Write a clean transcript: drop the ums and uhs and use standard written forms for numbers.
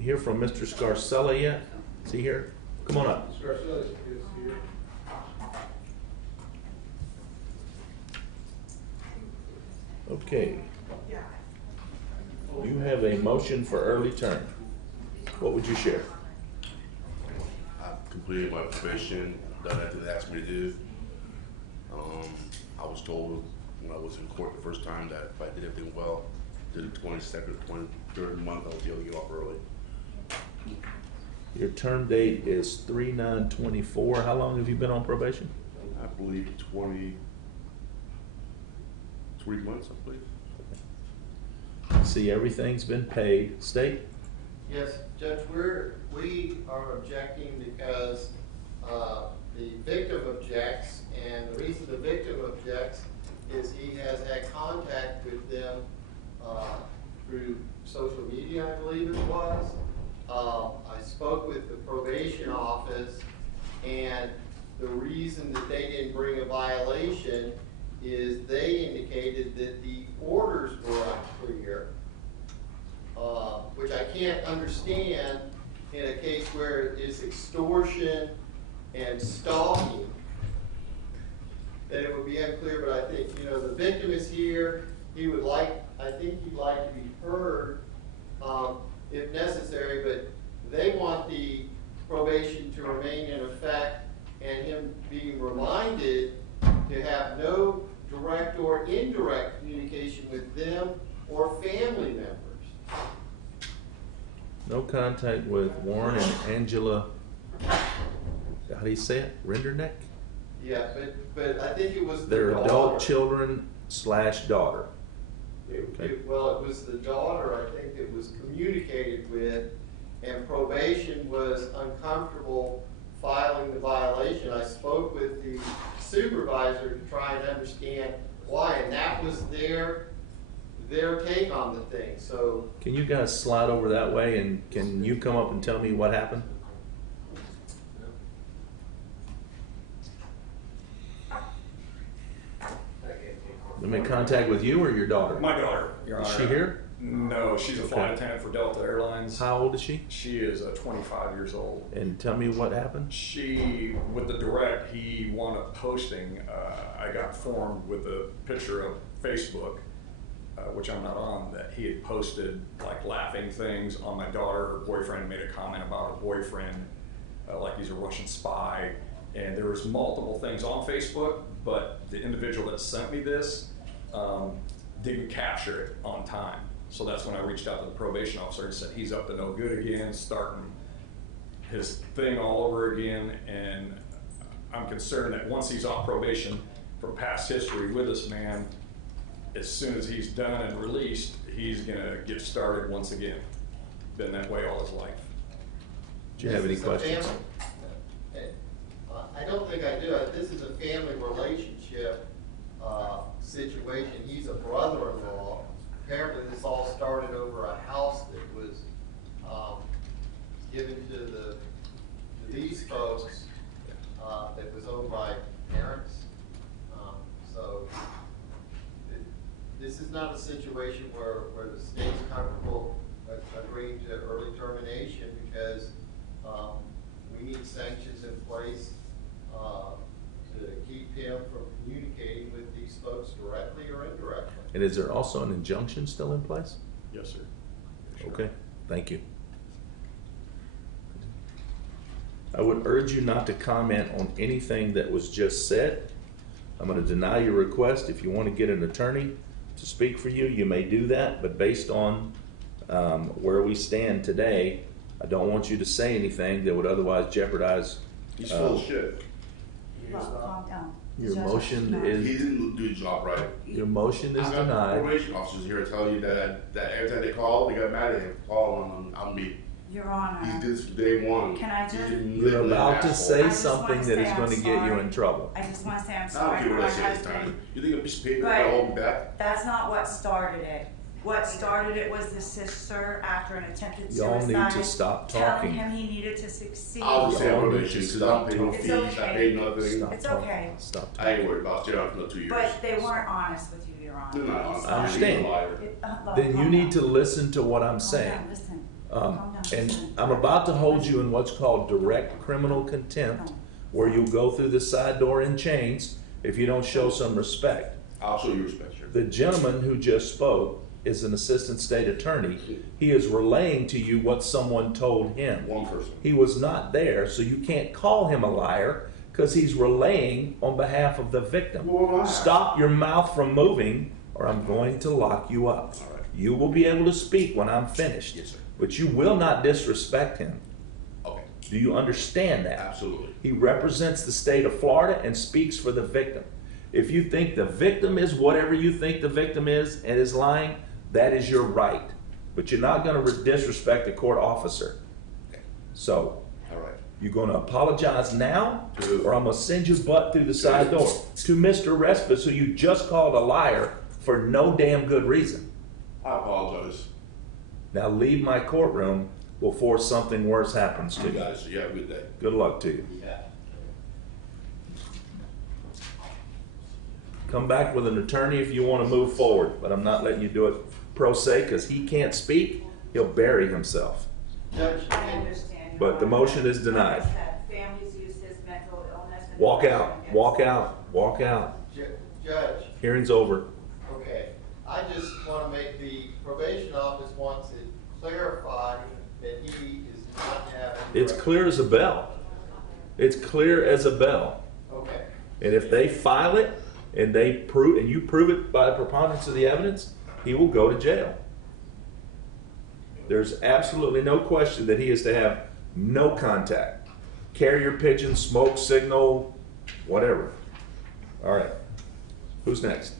hear from Mr. Scarsella yet? Is he here? Come on up. Scarsella is here. Okay. You have a motion for early term. What would you share? I've completed my probation, done everything they asked me to do. I was told when I was in court the first time that if I did everything well, did the 22nd, 23rd month, I was able to get off early. Your term date is 3/9/24. How long have you been on probation? I believe 23 months, I believe. See, everything's been paid. State? Yes, Judge, we are objecting because the victim objects, and the reason the victim objects is he has had contact with them through social media, I believe it was. I spoke with the probation office, and the reason that they didn't bring a violation is they indicated that the orders were unclear, which I can't understand in a case where it's extortion and stalking, that it would be unclear. But I think, the victim is here. He would I think he'd like to be heard if necessary, but they want the probation to remain in effect and him being reminded to have no direct or indirect communication with them or family members. No contact with Warren and Angela, how do you say it? Renderneck? Yeah, but I think it was Their daughter. adult children / daughter. Well, it was the daughter, I think, that was communicated with, and probation was uncomfortable filing the violation. I spoke with the supervisor to try and understand why, and that was their take on the thing. So Can you guys slide over that way, and can you come up and tell me what happened? I'm in contact with you or your daughter? My daughter, Your Is Honor. she here? No, she's a flight Okay. attendant for Delta Airlines. How old is she? She is 25 years old. And tell me what happened. She, with the direct, he wound up posting, I got informed with a picture of Facebook, which I'm not on, that he had posted like laughing things on my daughter. Her boyfriend made a comment about her boyfriend, like he's a Russian spy. And there was multiple things on Facebook, but the individual that sent me this didn't capture it on time. So that's when I reached out to the probation officer and said, he's up to no good again, starting his thing all over again. And I'm concerned that once he's off probation from past history with this man, as soon as he's done and released, he's gonna get started once again. Been that way all his life. Do you have any this is a questions? family- I don't think I do. This is a family relationship situation. He's a brother-in-law. Apparently this all started over a house that was given to these folks that was owned by parents. So this is not a situation where the state's comfortable agreeing to early termination, because we need sanctions in place to keep him from communicating with these folks directly or indirectly. And is there also an injunction still in place? Yes, sir. Sure. Okay, thank you. I would urge you not to comment on anything that was just said. I'm going to deny your request. If you want to get an attorney to speak for you, you may do that, but based on where we stand today, I don't want you to say anything that would otherwise jeopardize. He's full of shit. Calm down. Your Judge, motion no. He is, didn't do the job right. your motion is I got denied. probation officers here to tell you that every time they call, they got mad at him, calling on me. Your He Honor, did this from day one. Can I just- He's You're literally about an to asshole. say just something wanna that say is I'm going to get you sorry. in trouble. I just want to say I'm I don't sorry care for what my I say this husband. time. You think a piece of paper But- will hold me back? That's not what started it. What started it was the sister, after an attempted Y'all suicide, need to stop telling talking. him he needed to succeed. I was saying Y'all need probation to because stop I'm paying no It's fees, okay. I paid nothing. Stop It's talking. okay. Stop I talking. ain't worried about staying on for no 2 years. But they weren't honest with you, Your Honor. They're not honest. I understand. He's a liar. Look, Then you calm need down. to listen to what I'm Calm saying. down, listen. And I'm about to hold you in what's called direct criminal contempt, where you'll go through the side door in chains if you don't show some respect. I'll show you respect, sir. The gentleman who just spoke is an assistant state attorney. He is relaying to you what someone told him. One person. He was not there, so you can't call him a liar because he's relaying on behalf of the victim. Well, Stop your mouth from moving or I'm going to lock you up. All right. You will be able to speak when I'm finished. Yes, sir. But you will not disrespect him. Okay. Do you understand that? Absolutely. He represents the state of Florida and speaks for the victim. If you think the victim is whatever you think the victim is and is lying, that is your right. But you're not going to disrespect a court officer. Okay. So, All right. you're going to apologize now, To- or I'm going to send your butt through the side door to Mr. Respis, who you just called a liar for no damn good reason. I apologize. Now leave my courtroom before something worse happens to You you. guys, you have a good day. Good luck to you. Yeah. Come back with an attorney if you want to move forward, but I'm not letting you do it pro se because he can't speak. He'll bury himself. Judge, I understand. But the motion is denied. Families use his mental illness. and Walk depression out, against walk them. out, walk out. Judge, Hearing's over. okay, I just want to make the probation office wants it clarified that he is not having. It's clear as a bell. It's clear as a bell. Okay, And if they file it and they prove, and you prove it by the preponderance of the evidence, he will go to jail. There's absolutely no question that he is to have no contact. Carrier pigeon, smoke signal, whatever. All right. Who's next?